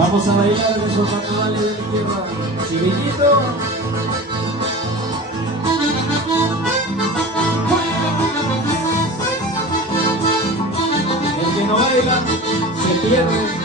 Vamos a bailar en esos carnavales de mi tierra. Chivinito. El que no baila se pierde.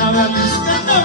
Carnavales,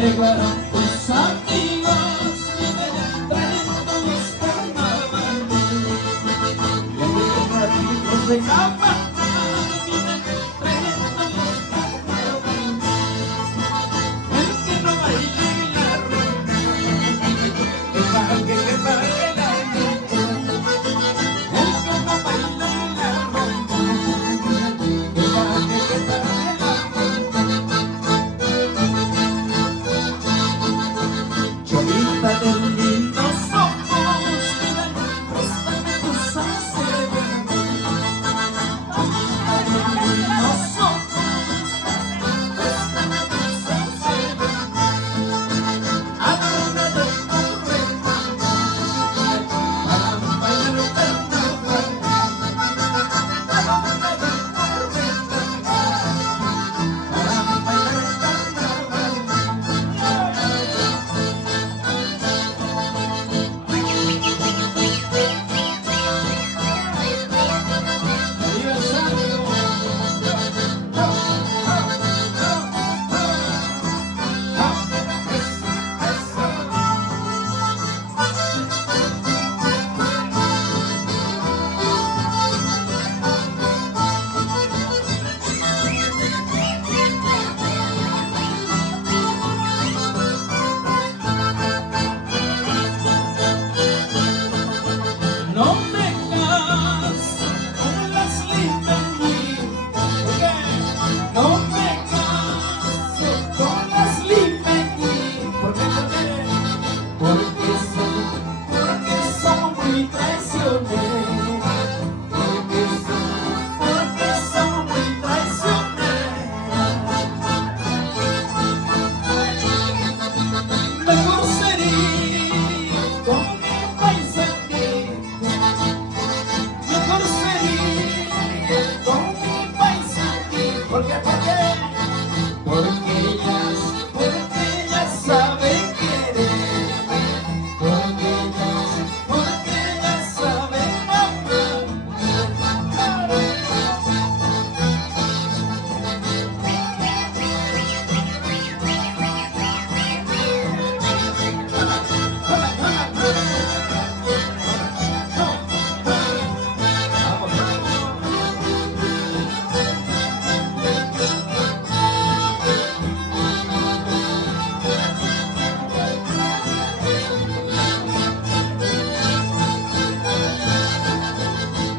llegaron tus amigos y me traen los carnavales. Y de ratitos de cama y me traen los carnavales. El que no baila en la rumba, que pague la rumba. El que no baila en la rumba, que pague la rumba. Cholita de lindos ojos, préstame tus aceros. Cholita de lindos ojos, préstame tus aceros. Háblame de tu recuerdo para bailar el carnaval. Háblame de tu recuerdo para bailar el carnaval. No me caso con las Limberly, no me caso con las Limberly, porque son muy traicioneras, porque son muy traicioneras. Mejor sería con mi paisaje. Mejor sería con mi paisaje. ¿Por qué? Porque ellas saben quererme. Porque ellas saben amarme.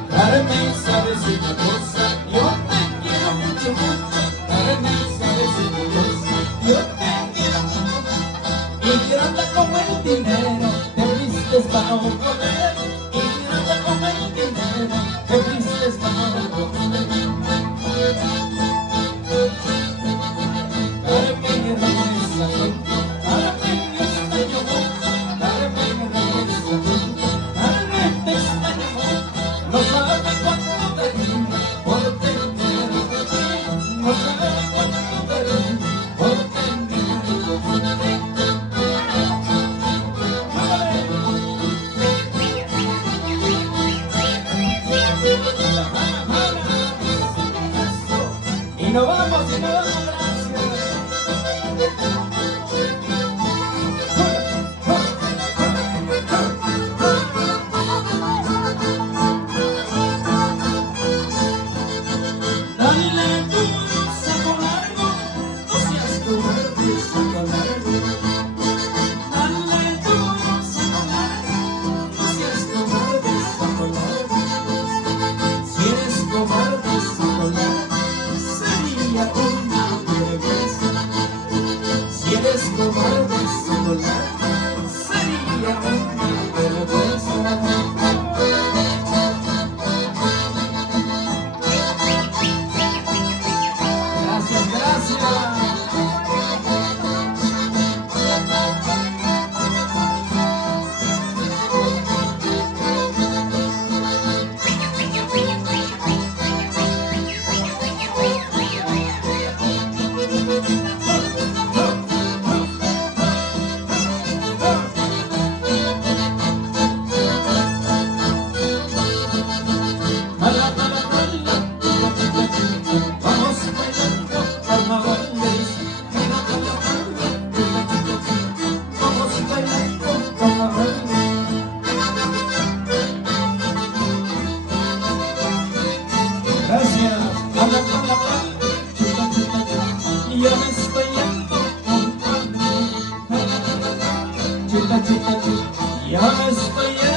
Carmen, sabes una cosa, yo te quiero mucho, mucho. Carmen, sabes una cosa, yo te quiero mucho, mucho. Y grande como el dinero, te vistes para un poder. Y grande como el dinero, te vistes para un poder. Carmen, regresa conmigo. Carmen, extraño mucho. Carmen, regresa conmigo. Carmen, te extraño mucho. No sabes cuánto te quiero, porque quiero de ti. No sabes cuánto te quiero, porque quiero de ti. Y nos vamos, gracias. Dale duro, saco largo, no seas cobarde, saco largo. Dale duro, saco largo, no seas cobarde, saco largo. Si eres cobarde, saco largo, sería una vergüenza. Si eres cobarde, saco largo, sería una vergüenza. Gracias, gracias. Я не стояв.